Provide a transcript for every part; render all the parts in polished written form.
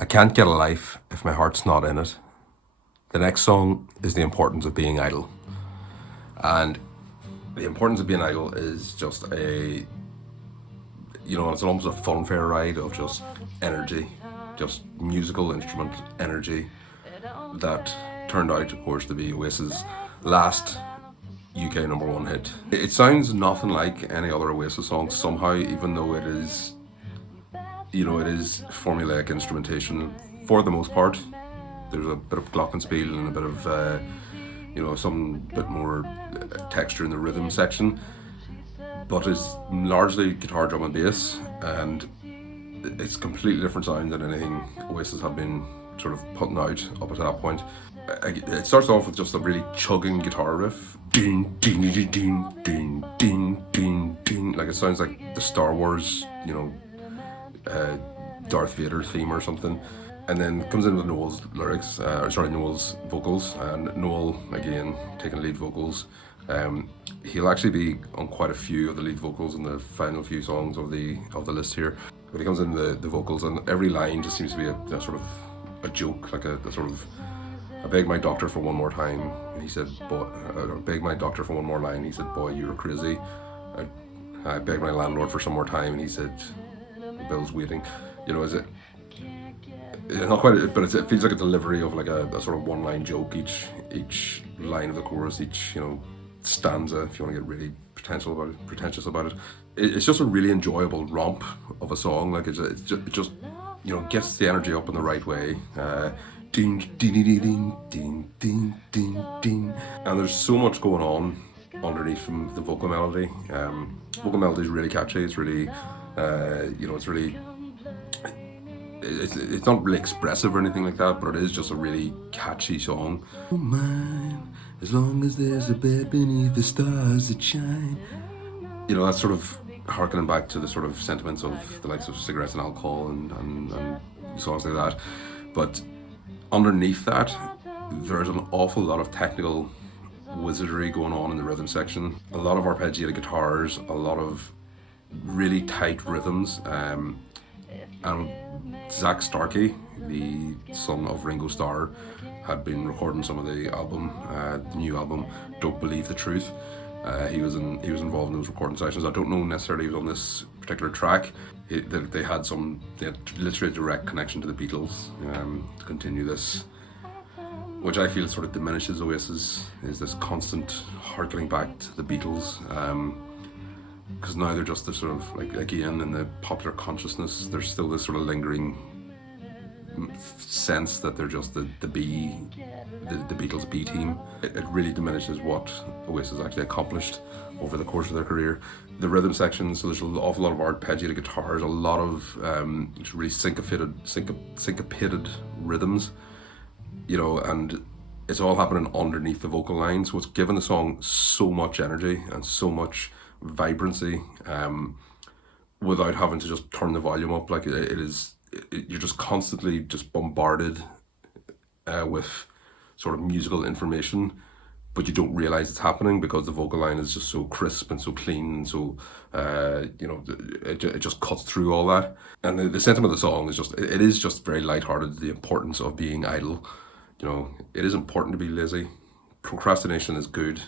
I can't get a life if my heart's not in it. The next song is The Importance of Being Idle. And the importance of being idle is just it's almost a funfair ride of just energy, just musical instrument energy that turned out, of course, to be Oasis' last UK number one hit. It sounds nothing like any other Oasis song somehow, even though it is formulaic instrumentation for the most part. There's a bit of glockenspiel and a bit of, some bit more texture in the rhythm section. But it's largely guitar, drum and bass, and it's completely different sound than anything Oasis had been sort of putting out up to that point. It starts off with just a really chugging guitar riff. Ding, ding, ding, ding, ding, ding, ding, ding. Like it sounds like the Star Wars, Darth Vader theme or something. And then comes in with Noel's Noel's vocals, and Noel again taking lead vocals. He'll actually be on quite a few of the lead vocals in the final few songs of the list here. But he comes in the vocals, and every line just seems to be a sort of a joke, like a sort of, I begged my doctor for one more time, and he said, boy, I begged my doctor for one more line, he said, boy, you're crazy. I begged my landlord for some more time, and he said, the bill's waiting. Is it? Not quite, but it feels like a delivery of like a sort of one-line joke. Each line of the chorus, each stanza, if you want to get really pretentious about it. It's just a really enjoyable romp of a song. Like it just gets the energy up in the right way. Ding ding ding ding ding ding ding ding. And there's so much going on underneath from the vocal melody. Vocal melody is really catchy. It's really, it's really. It's not really expressive or anything like that, but it is just a really catchy song. Oh, mine, as long as there's a bed beneath the stars that shine. That's sort of harkening back to the sort of sentiments of the likes of cigarettes and alcohol and songs like that. But underneath that, there's an awful lot of technical wizardry going on in the rhythm section. A lot of arpeggiated guitars, a lot of really tight rhythms. And Zach Starkey, the son of Ringo Starr, had been recording some of the album, the new album, Don't Believe the Truth. He was involved in those recording sessions. I don't know necessarily he was on this particular track. They had literally a direct connection to the Beatles to continue this, which I feel sort of diminishes Oasis, is this constant harkening back to the Beatles. Because now they're just the sort of, like, again, in the popular consciousness, there's still this sort of lingering sense that they're just the Beatles B team. It really diminishes what Oasis actually accomplished over the course of their career. The rhythm section, so there's an awful lot of arpeggiated guitars, a lot of really syncopated rhythms, and it's all happening underneath the vocal line, so it's given the song so much energy and so much vibrancy without having to just turn the volume up. Like you're just constantly just bombarded with sort of musical information, but you don't realize it's happening because the vocal line is just so crisp and so clean, and so it just cuts through all that. And the sentiment of the song is just very lighthearted. The importance of being idle. It is important to be lazy. Procrastination is good.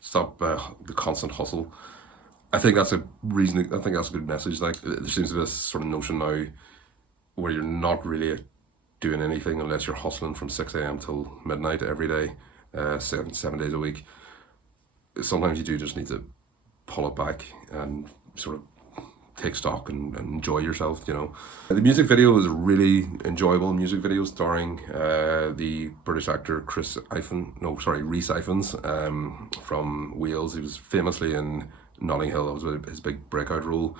Stop the constant hustle. I think that's a good message. Like, there seems to be this sort of notion now where you're not really doing anything unless you're hustling from 6 a.m. till midnight every day, 7 days a week. Sometimes you do just need to pull it back and sort of take stock and enjoy yourself. The music video is a really enjoyable music video starring the British actor Rhys Ifans from Wales. He was famously in Notting Hill. That was his big breakout role.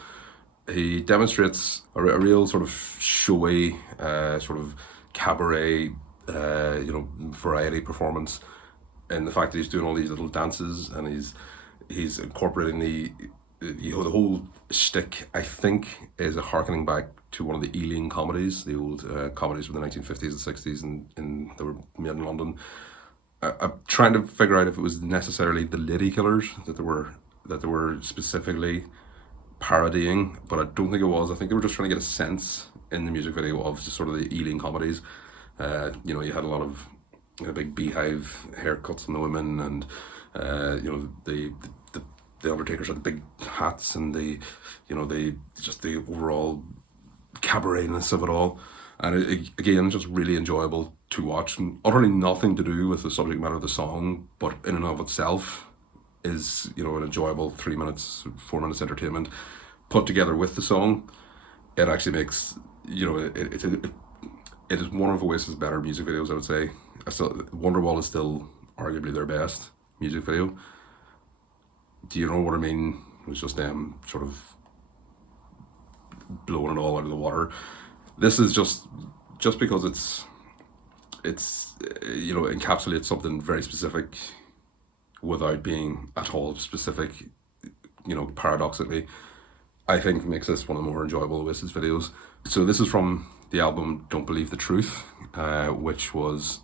He demonstrates a real sort of showy, sort of cabaret, variety performance, in the fact that he's doing all these little dances, and he's incorporating the whole shtick, I think, is a harkening back to one of the Ealing comedies, the old comedies from the 1950s and 60s, and they were made in London. I'm trying to figure out if it was necessarily the Lady Killers that they were specifically parodying, but I don't think it was. I think they were just trying to get a sense in the music video of just sort of the Ealing comedies. You had a lot of big beehive haircuts on the women, and the Undertakers had the big hats, and the overall cabaretness of it all. And again, just really enjoyable to watch, and utterly nothing to do with the subject matter of the song, but in and of itself is an enjoyable 3 minutes, 4 minutes entertainment put together with the song. It actually makes it is one of Oasis' better music videos, I would say. Wonderwall is still arguably their best music video. Do you know what I mean? It was just them sort of blowing it all out of the water. This is just because it's encapsulates something very specific without being at all specific. Paradoxically, I think makes this one of the more enjoyable Oasis videos. So this is from the album Don't Believe the Truth, which was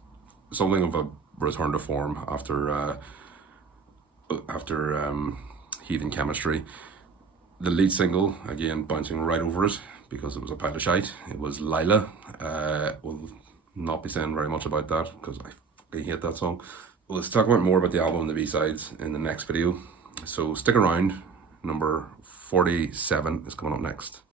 something of a return to form after Heathen Chemistry. The lead single, again, bouncing right over it because it was a pile of shite. It was Lila. We'll not be saying very much about that because I hate that song. Well, let's talk about more about the album and the B-sides in the next video. So stick around. Number 47 is coming up next.